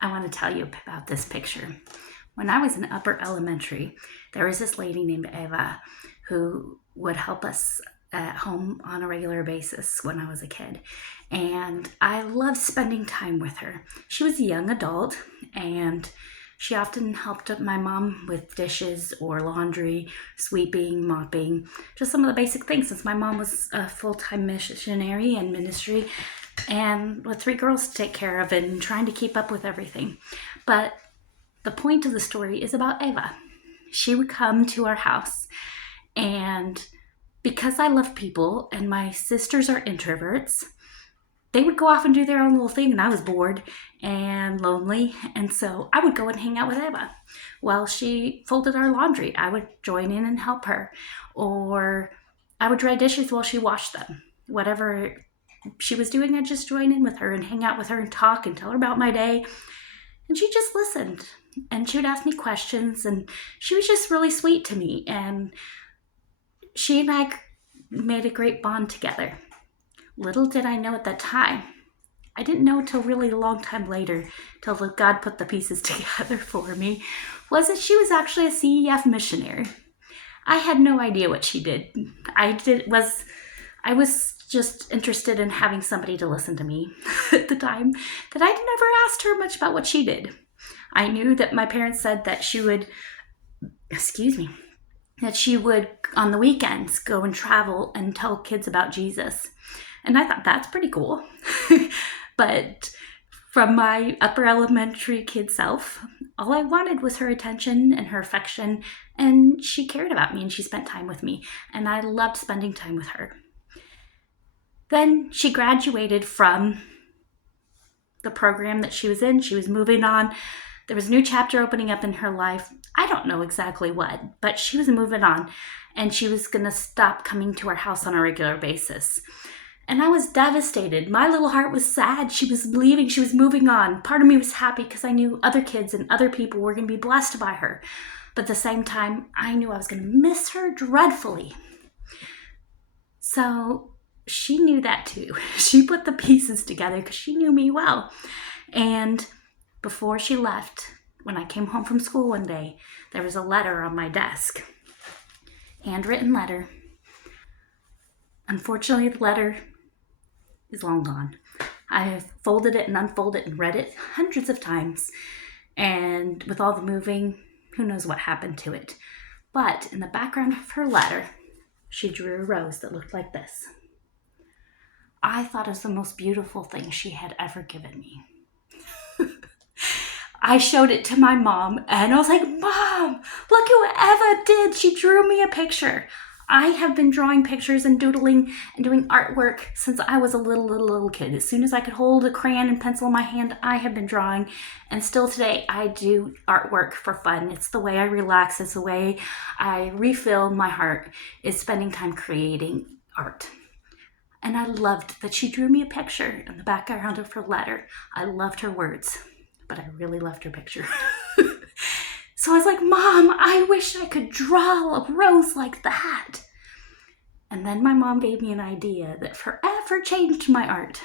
I want to tell you about this picture. When I was in upper elementary, there was this lady named Eva who would help us at home on a regular basis when I was a kid. And I loved spending time with her. She was a young adult and she often helped my mom with dishes or laundry, sweeping, mopping, just some of the basic things since my mom was a full-time missionary and ministry and with 3 girls to take care of and trying to keep up with everything. But the point of the story is about Eva. She would come to our house, and because I love people and my sisters are introverts, they would go off and do their own little thing, and I was bored and lonely, and so I would go and hang out with Eva. While she folded our laundry, I would join in and help her, or I would dry dishes while she washed them. Whatever she was doing, I'd just join in with her and hang out with her and talk and tell her about my day, and she just listened, and she would ask me questions, and she was just really sweet to me, and she and I made a great bond together. Little did I know at that time, I didn't know until really a long time later, till God put the pieces together for me, was that she was actually a CEF missionary. I had no idea what she did. I was just interested in having somebody to listen to me at the time, that I never asked her much about what she did. I knew that my parents said that she would on the weekends go and travel and tell kids about Jesus. And I thought that's pretty cool. But from my upper elementary kid self, all I wanted was her attention and her affection, and she cared about me and she spent time with me, and I loved spending time with her. Then she graduated from the program that she was in. She was moving on. There was a new chapter opening up in her life. I don't know exactly what, but she was moving on, and she was going to stop coming to our house on a regular basis. And I was devastated. My little heart was sad. She was leaving. She was moving on. Part of me was happy because I knew other kids and other people were going to be blessed by her. But at the same time, I knew I was going to miss her dreadfully. So she knew that too. She put the pieces together because she knew me well. And before she left, when I came home from school one day, there was a letter on my desk. Handwritten letter. Unfortunately, the letter is long gone. I folded it and unfolded it and read it hundreds of times. And with all the moving, who knows what happened to it. But in the background of her letter, she drew a rose that looked like this. I thought it was the most beautiful thing she had ever given me. I showed it to my mom, and I was like, Mom, look at what Eva did. She drew me a picture. I have been drawing pictures and doodling and doing artwork since I was a little kid. As soon as I could hold a crayon and pencil in my hand, I have been drawing. And still today, I do artwork for fun. It's the way I relax. It's the way I refill my heart, is spending time creating art. And I loved that she drew me a picture in the background of her letter. I loved her words, but I really loved her picture. So I was like, Mom, I wish I could draw a rose like that. And then my mom gave me an idea that forever changed my art.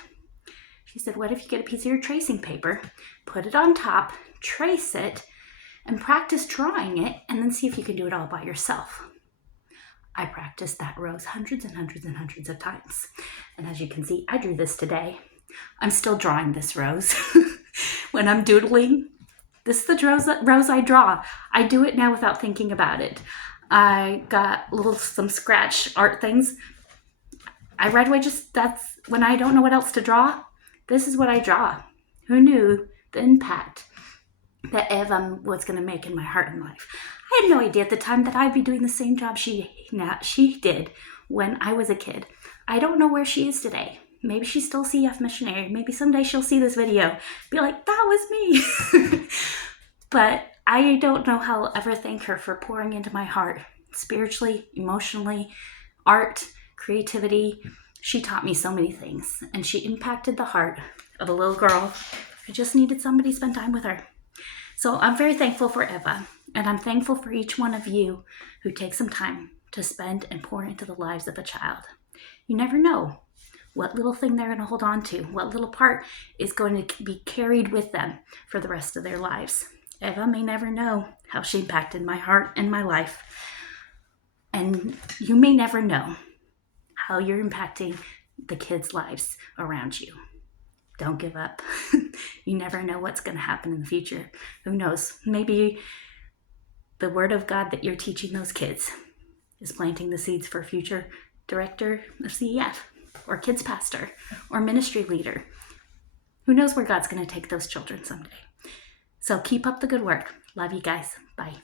She said, what if you get a piece of your tracing paper, put it on top, trace it, and practice drawing it, and then see if you can do it all by yourself. I practiced that rose hundreds and hundreds and hundreds of times. And as you can see, I drew this today. I'm still drawing this rose. When I'm doodling, this is the rose I draw. I do it now without thinking about it. I got some scratch art things. I right away that's when I don't know what else to draw, this is what I draw. Who knew the impact that Eva was going to make in my heart and life? I had no idea at the time that I'd be doing the same job she did when I was a kid. I don't know where she is today. Maybe she's still CF missionary. Maybe someday she'll see this video, be like, that was me. But I don't know how I'll ever thank her for pouring into my heart, spiritually, emotionally, art, creativity. She taught me so many things, and she impacted the heart of a little girl who just needed somebody to spend time with her. So I'm very thankful for Eva, and I'm thankful for each one of you who take some time to spend and pour into the lives of a child. You never know what little thing they're going to hold on to, what little part is going to be carried with them for the rest of their lives. Eva may never know how she impacted my heart and my life. And you may never know how you're impacting the kids' lives around you. Don't give up. You never know what's going to happen in the future. Who knows? Maybe the word of God that you're teaching those kids is planting the seeds for a future director of CEF, or kids pastor, or ministry leader. Who knows where God's going to take those children someday? So keep up the good work. Love you guys. Bye.